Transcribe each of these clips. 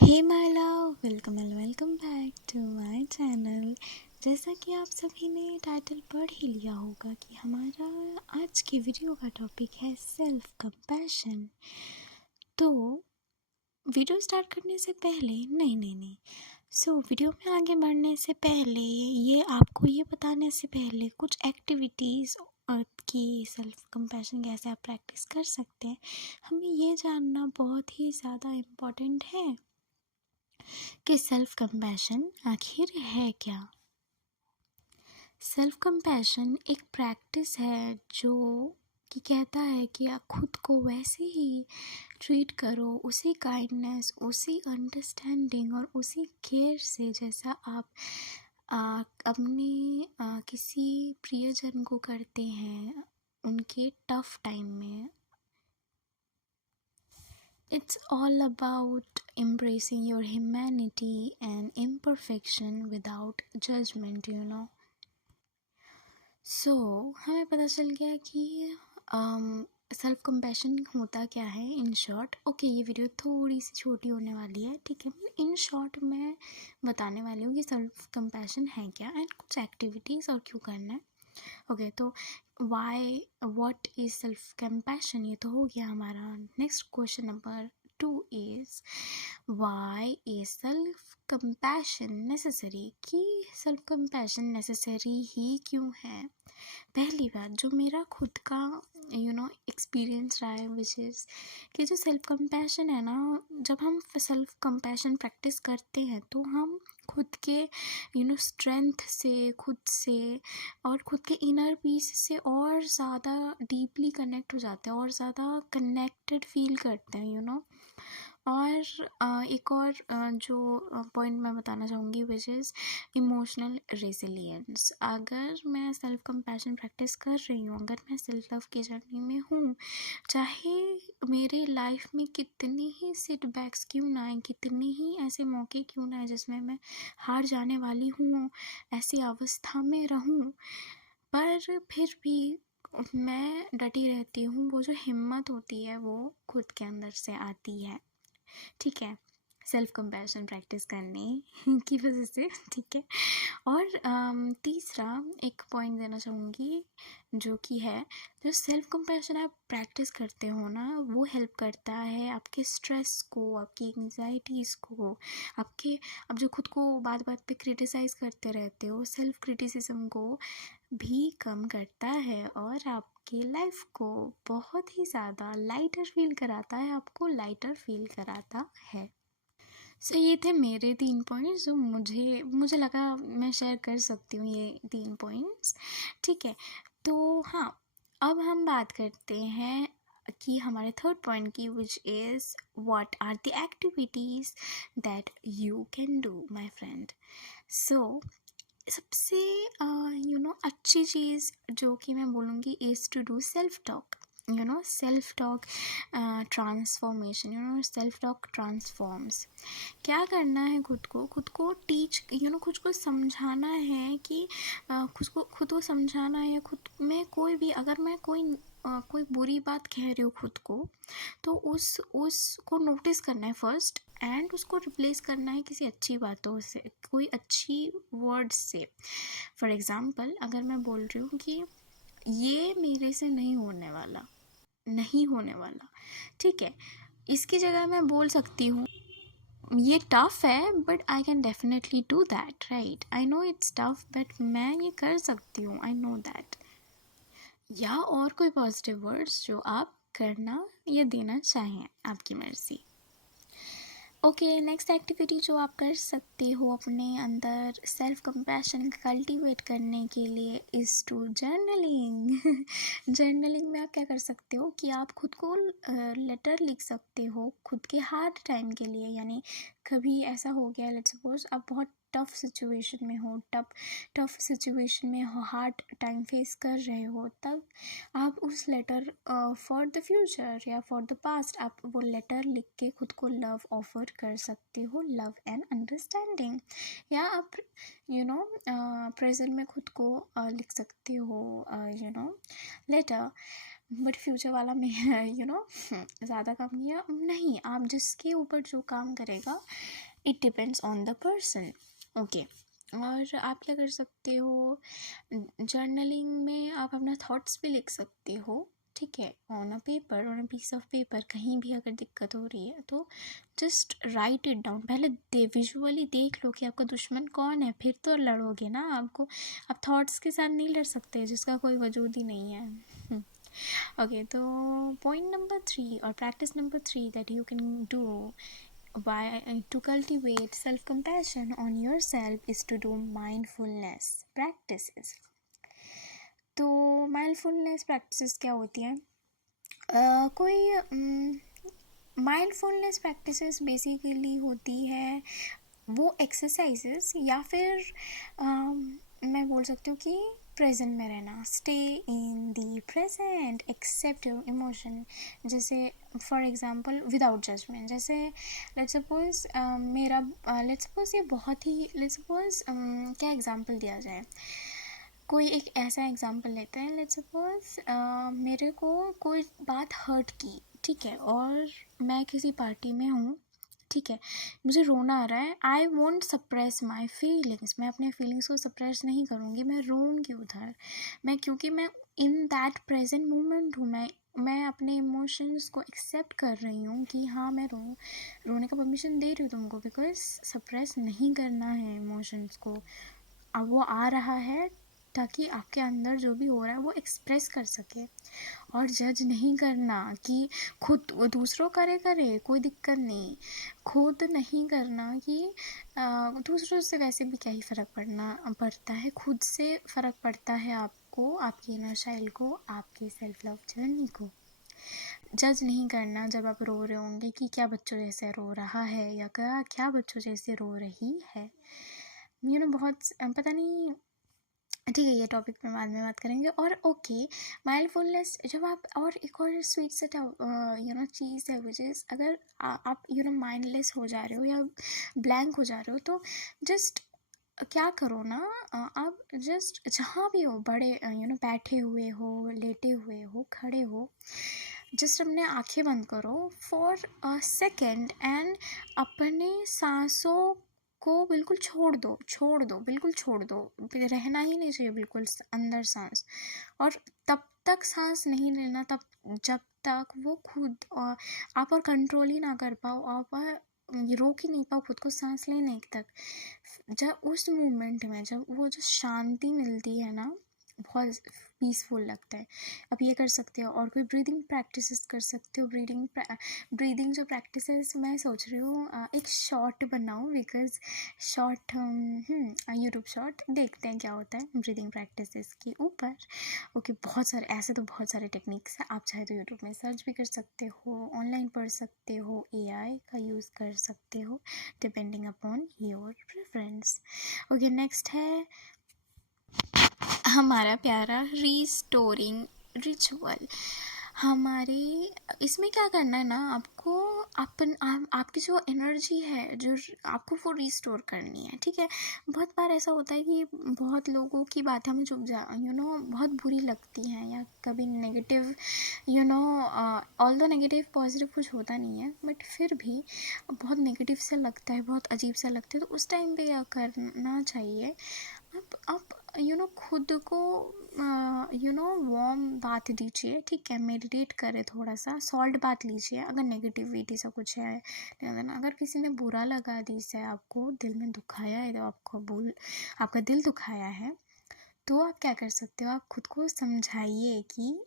Hey my love, welcome and welcome back to my channel. जैसा कि आप सभी ने टाइटल पढ़ ही लिया होगा कि हमारा आज की वीडियो का टॉपिक है सेल्फ कंपैशन। तो वीडियो स्टार्ट करने से पहले नहीं वीडियो में आगे बढ़ने से पहले ये आपको ये बताने से पहले कुछ एक्टिविटीज़ की सेल्फ कंपैशन कैसे आप प्रैक्टिस कर सकते हैं, हमें ये जानना बहुत ही ज़्यादा इम्पोर्टेंट है कि सेल्फ कंपैशन आखिर है क्या। सेल्फ कंपैशन एक प्रैक्टिस है जो कि कहता है कि आप खुद को वैसे ही ट्रीट करो, उसी काइंडनेस, उसी अंडरस्टैंडिंग और उसी केयर से जैसा आप अपने किसी प्रियजन को करते हैं उनके टफ टाइम में। It's all about embracing your humanity and imperfection without judgment, you know. So, हमें पता चल गया कि सेल्फ कंपैशन होता क्या है इन शॉर्ट। ओके, ये वीडियो थोड़ी सी छोटी होने वाली है, ठीक है। इन शॉर्ट मैं बताने वाली हूँ कि सेल्फ कंपैशन है क्या एंड कुछ एक्टिविटीज़ और क्यों करना है। ओके, तो व्हाट इज सेल्फ कंपैशन, ये तो हो गया हमारा। Next question number 2 is why is self compassion necessary, कि सेल्फ कंपैशन नेसेसरी ही क्यों है। पहली बात जो मेरा खुद का एक्सपीरियंस रहा है विच इज़ कि जो सेल्फ कंपैशन है ना, जब हम सेल्फ कंपैशन प्रैक्टिस करते हैं तो हम खुद के स्ट्रेंथ से, खुद से और खुद के इनर पीस से और ज़्यादा डीपली कनेक्ट हो जाते हैं और ज़्यादा कनेक्टेड फील करते हैं। और एक और जो पॉइंट मैं बताना चाहूँगी विच इज़ इमोशनल रेजिलियंस। अगर मैं सेल्फ कंपैशन प्रैक्टिस कर रही हूँ, अगर मैं सेल्फ लव की जर्नी में हूँ, चाहे मेरे लाइफ में कितनी ही सेटबैक्स क्यों ना आए, कितने ही ऐसे मौके क्यों ना आए जिसमें मैं हार जाने वाली हूँ, ऐसी अवस्था में रहूँ, पर फिर भी मैं डटी रहती हूँ। वो जो हिम्मत होती है वो खुद के अंदर से आती है, ठीक है, सेल्फ कंपैशन प्रैक्टिस करने की वजह से, ठीक है। और तीसरा एक पॉइंट देना चाहूँगी जो कि है, जो सेल्फ कंपैशन आप प्रैक्टिस करते हो ना, वो हेल्प करता है आपके स्ट्रेस को, आपकी एंग्जाइटीज़ को, आपके आप जो खुद को बात बात पे क्रिटिसाइज़ करते रहते हो, सेल्फ क्रिटिसिज्म को भी कम करता है और आपकी लाइफ को बहुत ही ज़्यादा लाइटर फील कराता है, आपको लाइटर फील कराता है। सो ये थे मेरे 3 पॉइंट्स जो मुझे लगा मैं शेयर कर सकती हूँ, ये 3 पॉइंट्स, ठीक है। तो हाँ, अब हम बात करते हैं कि हमारे थर्ड पॉइंट की, which is what are the activities that you can do my friend. So सबसे अच्छी चीज़ जो कि मैं बोलूँगी is to do self talk. Self talk transformation, self talk transforms. क्या करना है, खुद को टीच, खुद को समझाना है कि खुद को समझाना है। खुद में कोई भी, अगर मैं कोई बुरी बात कह रही हूँ खुद को, तो उसको नोटिस करना है फर्स्ट एंड उसको रिप्लेस करना है किसी अच्छी बातों से, कोई अच्छी वर्ड्स से। फॉर एग्ज़ाम्पल, अगर मैं बोल रही हूँ कि ये मेरे से नहीं होने वाला, ठीक है, इसकी जगह मैं बोल सकती हूँ ये टफ है but I can definitely do that, right. I know it's tough but मैं ये कर सकती हूँ, आई नो दैट। या और कोई पॉजिटिव वर्ड्स जो आप करना या देना चाहें, आपकी मर्ज़ी। ओके, नेक्स्ट एक्टिविटी जो आप कर सकते हो अपने अंदर सेल्फ कंपैशन कल्टीवेट करने के लिए इज़ टू जर्नलिंग। जर्नलिंग में आप क्या कर सकते हो कि आप खुद को लेटर लिख सकते हो खुद के हार्ड टाइम के लिए। यानी कभी ऐसा हो गया, लेट्स सपोज आप बहुत टफ सिचुएशन में हो, टफ सिचुएशन में हो, हार्ड टाइम फेस कर रहे हो, तब आप उस लेटर फॉर द फ्यूचर या फॉर द पास्ट आप वो लेटर लिख के खुद को लव ऑफर कर सकते हो, लव एंड अंडरस्टैंडिंग। या आप प्रेजेंट में खुद को लिख सकते हो लेटर बट फ्यूचर वाला में ज़्यादा काम किया नहीं, आप जिसके ऊपर जो काम करेगा it depends on the person. Okay, और आप क्या कर सकते हो, जर्नलिंग में आप अपना थॉट्स भी लिख सकते हो, ठीक है, on a paper, on a piece of paper. कहीं भी अगर दिक्कत हो रही है तो जस्ट राइट इट डाउन। पहले विजुअली देख लो कि आपका दुश्मन कौन है, फिर तो लड़ोगे ना। आपको आप थॉट्स के साथ नहीं लड़ सकते जिसका कोई वजूद ही नहीं है। ओके, तो पॉइंट नंबर 3 और practice number 3 that you can do to cultivate self-compassion on yourself is to do mindfulness practices। तो mindfulness practices क्या होती हैं? कोई माइंडफुलनेस प्रैक्टिसेस बेसिकली होती है वो एक्सरसाइजेस, या फिर मैं बोल सकती हूँ कि प्रेजेंट में रहना, stay in the present, accept your emotion. जैसे फॉर एग्जांपल विदाउट जजमेंट। जैसे लेट्स सपोज ये बहुत ही क्या एग्जांपल दिया जाए, कोई एक ऐसा एग्जांपल लेते हैं। लेट्स सपोज मेरे को कोई बात हर्ट की, ठीक है, और मैं किसी पार्टी में हूँ, ठीक है, मुझे रोना आ रहा है। I won't suppress my feelings, मैं अपने फीलिंग्स को सप्रेस नहीं करूँगी, मैं रोऊंगी उधर। क्योंकि मैं इन दैट प्रेजेंट मोमेंट हूँ, मैं अपने इमोशंस को एक्सेप्ट कर रही हूँ कि हाँ मैं रोने का परमिशन दे रही हूँ तुमको, बिकॉज सप्रेस नहीं करना है इमोशंस को। अब वो आ रहा है ताकि आपके अंदर जो भी हो रहा है वो एक्सप्रेस कर सके। और जज नहीं करना कि खुद वो दूसरों करे कोई दिक्कत नहीं, खुद नहीं करना कि दूसरों से वैसे भी क्या ही फ़र्क पड़ता है, खुद से फ़र्क पड़ता है आपको, आपकी इनर चाइल्ड को, आपकी सेल्फ लव जर्नी को। जज नहीं करना जब आप रो रहे होंगे कि क्या बच्चों जैसे रो रहा है या क्या बच्चों जैसे रो रही है। बहुत पता नहीं, ठीक है, ये टॉपिक पे बाद में बात करेंगे। और ओके, माइंडफुलनेस जब आप, और एक और स्वीट सेट चीज़ है विच इज़, अगर आप माइंडलेस हो जा रहे हो या ब्लैंक हो जा रहे हो तो जस्ट क्या करो ना, आप जस्ट जहाँ भी हो, बड़े बैठे हुए हो, लेटे हुए हो, खड़े हो, जस्ट अपने आंखें बंद करो फॉर अ सेकेंड एंड अपने सांसों को बिल्कुल छोड़ दो, बिल्कुल छोड़ दो, रहना ही नहीं चाहिए बिल्कुल अंदर सांस। और तब तक सांस नहीं लेना तब जब तक वो खुद आप और कंट्रोल ही ना कर पाओ, आप रोक ही नहीं पाओ खुद को सांस लेने तक। जब उस मोमेंट में जब वो जो शांति मिलती है ना, बहुत पीसफुल लगता है। आप ये कर सकते हो, और कोई ब्रीदिंग प्रैक्टिसेस कर सकते हो। ब्रीदिंग जो प्रैक्टिसेस मैं सोच रही हूँ एक शॉर्ट बनाऊँ, बिकॉज शॉर्ट यूट्यूब शॉर्ट देखते हैं क्या होता है ब्रीदिंग प्रैक्टिसेस के ऊपर। ओके, बहुत सारे ऐसे तो बहुत सारे टेक्निक्स हैं, आप चाहे तो यूट्यूब में सर्च भी कर सकते हो, ऑनलाइन पढ़ सकते हो, AI का यूज़ कर सकते हो, depending upon your preference. Okay, next है हमारा प्यारा रीस्टोरिंग रिचुअल। हमारे इसमें क्या करना है ना, आपको आपकी जो एनर्जी है जो आपको वो रिस्टोर करनी है, ठीक है। बहुत बार ऐसा होता है कि बहुत लोगों की बातें हमें बहुत बुरी लगती हैं, या कभी नेगेटिव ऑल्दो नेगेटिव पॉजिटिव कुछ होता नहीं है, बट फिर भी बहुत नेगेटिव सा लगता है, बहुत अजीब सा लगता है। तो उस टाइम पे क्या करना चाहिए, आप खुद को वार्म बात दीजिए, ठीक है, मेडिटेट करें, थोड़ा सा सॉल्ट बात लीजिए अगर नेगेटिविटी सा कुछ है। अगर किसी ने बुरा लगा दी से आपको दिल में दुखाया है, तो आपका दिल दुखाया है, तो आप क्या कर सकते हो, आप खुद को समझाइए कि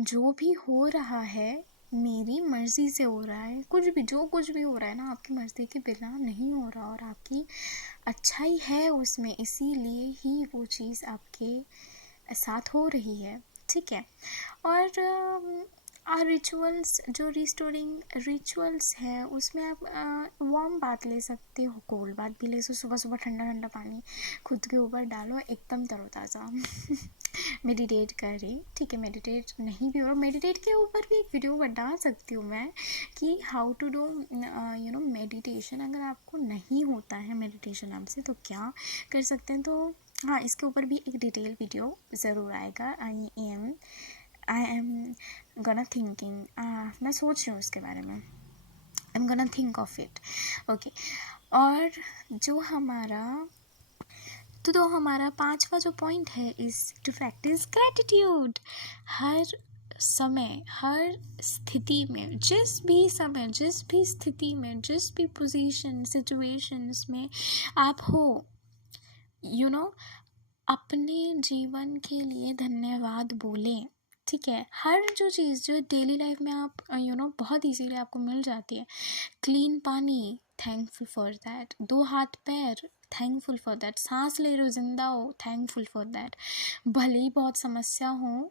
जो भी हो रहा है मेरी मर्ज़ी से हो रहा है, जो कुछ भी हो रहा है ना आपकी मर्ज़ी के बिना नहीं हो रहा, और आपकी अच्छाई है उसमें, इसीलिए ही वो चीज़ आपके साथ हो रही है, ठीक है। और रिचुअल्स, जो रिस्टोरिंग रिचुअल्स हैं उसमें आप वार्म बात ले सकते हो, कोल्ड बात भी ले सकते हो, सुबह सुबह ठंडा ठंडा पानी खुद के ऊपर डालो, एकदम तरोताज़ा। मेडिटेट करें, ठीक है, मेडिटेट नहीं भी हो, मेडिटेट के ऊपर भी एक वीडियो बना सकती हूँ मैं कि हाउ टू डू मेडिटेशन। अगर आपको नहीं होता है मेडिटेशन आपसे तो क्या कर सकते हैं, तो हाँ, इसके ऊपर भी एक डिटेल वीडियो ज़रूर आएगा। आई एम आई एम गना थिंकिंग, मैं सोच रही हूँ उसके बारे में, आई एम गना थिंक ऑफ इट। ओके, और जो हमारा तो हमारा पांचवा जो पॉइंट है इज़ टू प्रैक्टिस ग्रैटिट्यूड। हर समय, हर स्थिति में, जिस भी समय, जिस भी स्थिति में, जिस भी पोजीशन सिचुएशंस में आप हो, यू नो, अपने जीवन के लिए धन्यवाद बोलें। ठीक है, हर जो चीज़ जो डेली लाइफ में आप बहुत इजीली आपको मिल जाती है, क्लीन पानी, थैंकफुल फॉर दैट, दो हाथ पैर, थैंकफुल फॉर दैट, सांस ले रहे हो, जिंदा हो, थैंकफुल फॉर दैट। भले ही बहुत समस्या हो,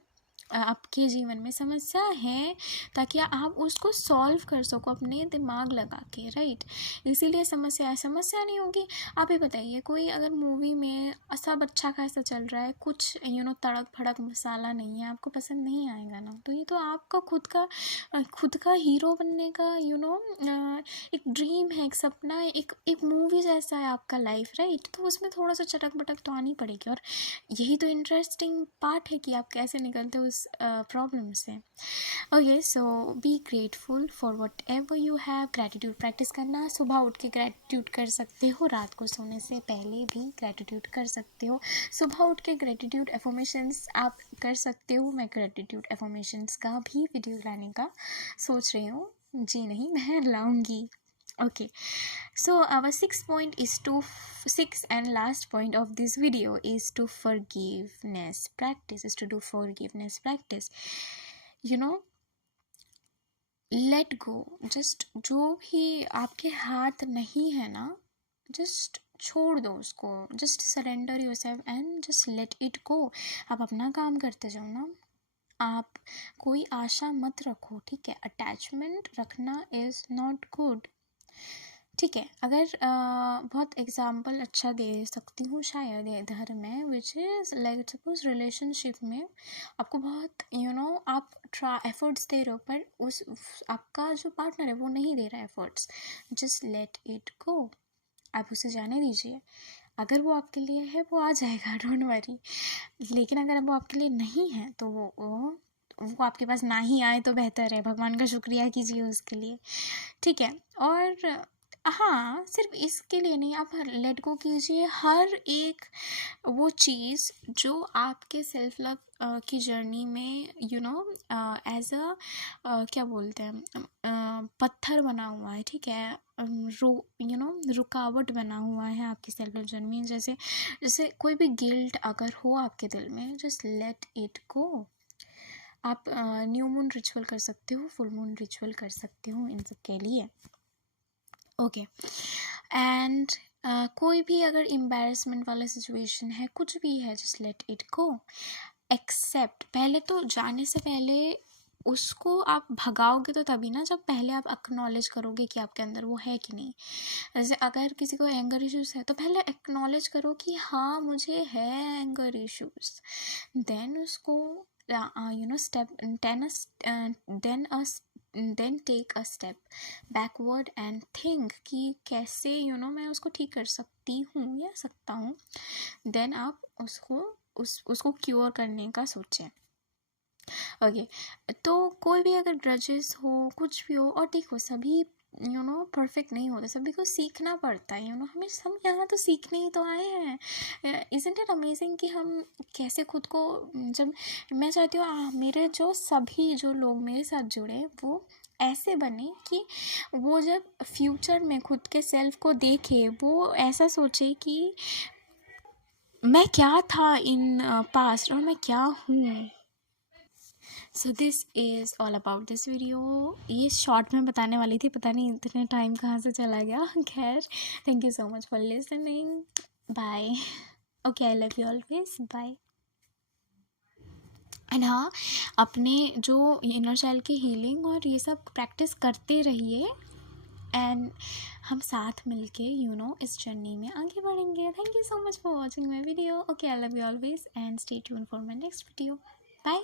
आपके जीवन में समस्या है, ताकि आप उसको सॉल्व कर सको अपने दिमाग लगा के, राइट। इसीलिए समस्या नहीं होगी। आप ही बताइए, कोई अगर मूवी में सब अच्छा खासा चल रहा है, कुछ तड़क फड़क मसाला नहीं है, आपको पसंद नहीं आएगा ना। तो ये तो आपका खुद का हीरो बनने का एक ड्रीम है, एक सपना है, एक मूवी जैसा है आपका लाइफ, राइट। तो उसमें थोड़ा सा चटक बटक तो आनी पड़ेगी, और यही तो इंटरेस्टिंग पार्ट है कि आप कैसे निकलते हो उस प्रॉब्लम से। Okay, so be grateful for what ever you have. Gratitude practice करना, सुबह उठ के ग्रैटिट्यूड कर सकते हो, रात को सोने से पहले भी ग्रैटिट्यूड कर सकते हो। सुबह उठ के ग्रैटिट्यूड एफर्मेशंस आप कर सकते हो। मैं ग्रैटिट्यूड एफर्मेशंस का भी वीडियो लाने का सोच रही हूँ, जी नहीं, मैं लाऊंगी। Okay, so our sixth and last point of this video is to forgiveness practice, is to do forgiveness practice. Let go, just जो भी आपके हाथ नहीं है ना, just छोड़ दो उसको, just surrender yourself and just let it go। आप अपना काम करते जाओ ना, आप कोई आशा मत रखो, ठीक है। अटैचमेंट रखना इज़ नॉट गुड, ठीक है। अगर बहुत एग्जाम्पल अच्छा दे सकती हूँ शायद इधर में, which is like suppose relationship में आपको बहुत आप एफर्ट्स दे रहे हो, पर उस आपका जो पार्टनर है वो नहीं दे रहा है एफर्ट्स, जस्ट लेट इट गो, आप उसे जाने दीजिए। अगर वो आपके लिए है वो आ जाएगा, डोंट वरी। लेकिन अगर वो आपके लिए नहीं है तो वो आपके पास ना ही आए तो बेहतर है, भगवान का शुक्रिया कीजिए उसके लिए, ठीक है। और हाँ, सिर्फ इसके लिए नहीं, आप लेट गो कीजिए हर एक वो चीज़ जो आपके सेल्फ लव की जर्नी में एज अ क्या बोलते हैं, पत्थर बना हुआ है, ठीक है। रुकावट बना हुआ है आपकी सेल्फ लव जर्नी में। जैसे कोई भी गिल्ट अगर हो आपके दिल में, जस्ट लेट इट गो। आप न्यू मून रिचुअल कर सकते हो, फुल मून रिचुअल कर सकते हो इन सब के लिए, ओके। एंड कोई भी अगर एम्बैरसमेंट वाला सिचुएशन है, कुछ भी है, just let it go, accept. पहले तो जाने से पहले उसको आप भगाओगे तो तभी ना, जब पहले आप एक्नॉलेज करोगे कि आपके अंदर वो है कि नहीं। जैसे अगर किसी को एंगर इश्यूज है तो पहले एक्नॉलेज करो कि हाँ मुझे है एंगर इश्यूज, देन उसको step then take a step backward and think कि कैसे मैं उसको ठीक कर सकती हूँ या सकता हूँ। देन आप उसको क्योर करने का सोचें, ओके। तो कोई भी अगर ग्रजेस हो, कुछ भी हो, और देखो सभी परफेक्ट नहीं होते, सभी को सीखना पड़ता है, हमें हम यहाँ तो सीखने ही तो आए हैं। इज़न्ट इट अमेजिंग कि हम कैसे खुद को, जब मैं चाहती हूँ मेरे जो लोग मेरे साथ जुड़े वो ऐसे बने कि वो जब फ्यूचर में खुद के सेल्फ को देखे, वो ऐसा सोचे कि मैं क्या था इन पास्ट और मैं क्या हूँ। So this is all about this video. ये शॉर्ट में बताने वाली थी, पता नहीं इतने टाइम कहाँ से चला गया। खैर, thank you so much for listening, bye. Okay, I love you always, bye. And हाँ, अपने जो इनर चाइल्ड की हीलिंग और ये सब प्रैक्टिस करते रहिए, एंड हम साथ मिलके इस जर्नी में आगे बढ़ेंगे। Thank you so much for watching my video. Okay, I love you always and stay tune for my next video, bye.